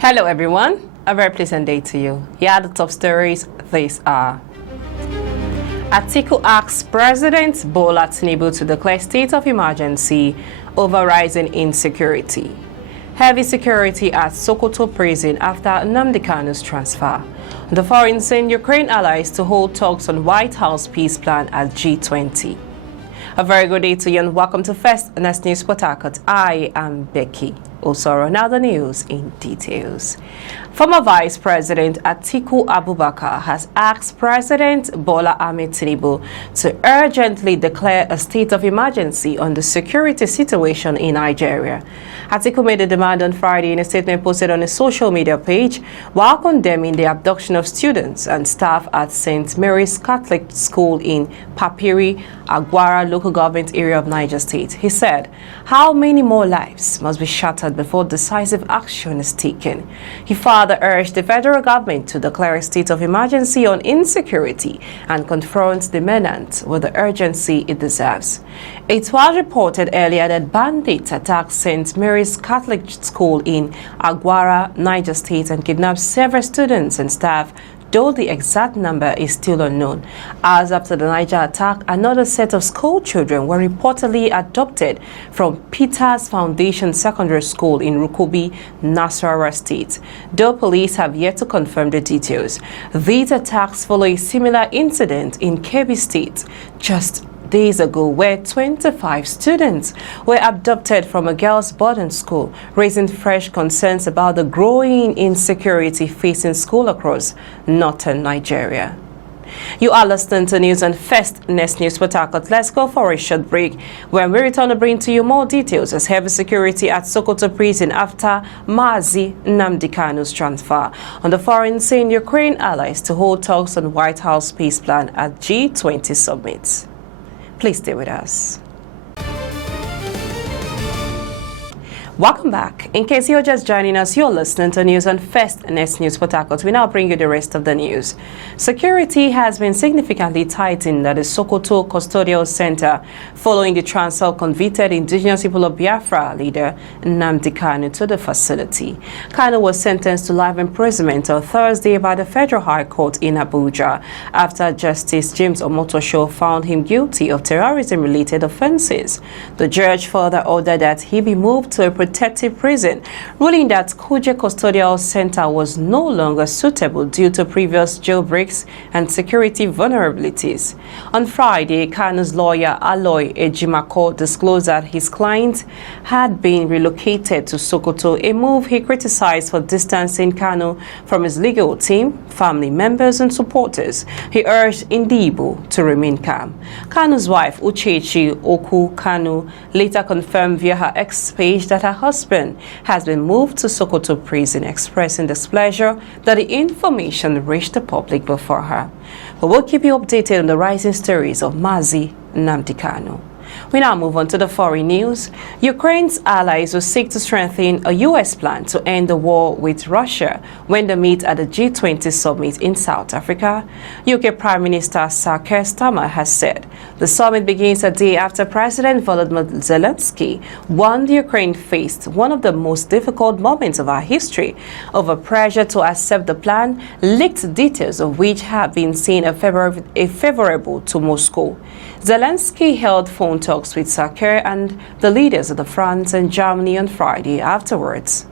Hello everyone, a very pleasant day to you. Here are the top stories this hour. Atiku asks President Bola Tinubu to declare state of emergency over rising insecurity. Heavy security at Sokoto prison after Nnamdi Kanu's transfer. The foreign send Ukraine allies to hold talks on White House peace plan at G20. A very good day to you and welcome to First News Port Harcourt. I am Becky Osoro. Now the news in details. Former Vice President Atiku Abubakar has asked President Bola Ahmed Tinubu to urgently declare a state of emergency on the security situation in Nigeria. Atiku made the demand on Friday in a statement posted on his social media page while condemning the abduction of students and staff at St. Mary's Catholic School in Papiri, Agwara local government area of Niger State. He said, "How many more lives must be shattered before decisive action is taken?" He further urged the federal government to declare a state of emergency on insecurity and confront the menace with the urgency it deserves. It was reported earlier that bandits attacked St. Mary's Catholic School in Agwara, Niger State and kidnapped several students and staff, though the exact number is still unknown. As after the Niger attack, another set of school children were reportedly adopted from Peters Foundation Secondary School in Rukubi, Nasarawa State, though police have yet to confirm the details. These attacks follow a similar incident in Kebbi State just days ago, where 25 students were abducted from a girls' boarding school, raising fresh concerns about the growing insecurity facing schools across northern Nigeria. You are listening to news on First News Port Harcourt. Let's go for a short break. When we return to bring to you more details as heavy security at Sokoto prison after Mazi Nnamdi Kanu's transfer. On the foreign scene, Ukraine allies to hold talks on White House peace plan at G20 summit. Please stay with us. Welcome back. In case you're just joining us, you're listening to news on First News Port Harcourt. We now bring you the rest of the news. Security has been significantly tightened at the Sokoto Custodial Center following the transfer of convicted indigenous people of Biafra leader Nnamdi Kanu to the facility. Kanu was sentenced to life imprisonment on Thursday by the Federal High Court in Abuja after Justice James Omotosho found him guilty of terrorism-related offenses. The judge further ordered that he be moved to a protective prison, ruling that Kuje Custodial Center was no longer suitable due to previous jailbreaks and security vulnerabilities. On Friday, Kanu's lawyer Aloy Ejimako disclosed that his client had been relocated to Sokoto, a move he criticized for distancing Kanu from his legal team, family members and supporters. He urged Indibo to remain calm. Kanu's wife, Uchechi Oku Kanu, later confirmed via her X page that her husband has been moved to Sokoto prison, expressing displeasure that the information reached the public before her. But we'll keep you updated on the rising stories of Mazi Nnamdi Kanu. We now move on to the foreign news. Ukraine's allies will seek to strengthen a U.S. plan to end the war with Russia when they meet at the G20 summit in South Africa. UK Prime Minister Sir Keir Starmer has said the summit begins a day after President Volodymyr Zelensky warned Ukraine faced one of the most difficult moments of our history over pressure to accept the plan, leaked details of which have been seen as favorable to Moscow. Zelensky held phone talks with Sir Keir and the leaders of the France and Germany on Friday afterwards.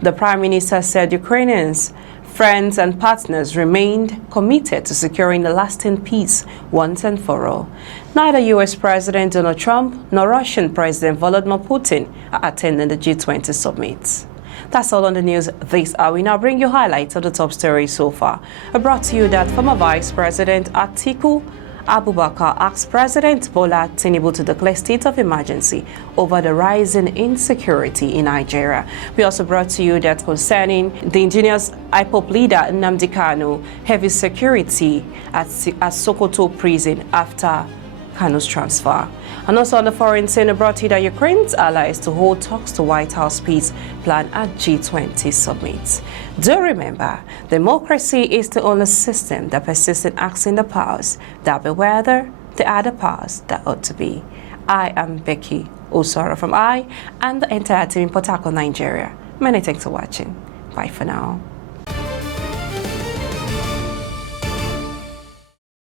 The Prime Minister said Ukrainians, friends and partners remained committed to securing a lasting peace once and for all. Neither U.S. President Donald Trump nor Russian President Vladimir Putin are attending the G20 summit. That's all on the news this hour. We now bring you highlights of the top stories so far. I brought to you that former Vice President Atiku Abubakar asked President Bola Tinubu to declare state of emergency over the rising insecurity in Nigeria. We also brought to you that concerning the indigenous IPOP leader Nnamdi Kanu, heavy security at Sokoto prison after Kanu's transfer. And also on the foreign scene, brought you that Ukraine's allies to hold talks to White House peace plan at G20 summit. Do remember, democracy is the only system that persists in asking the powers that be whether they are the powers that ought to be. I am Becky Osoro from I and the entire team in Port Harcourt, Nigeria. Many thanks for watching. Bye for now.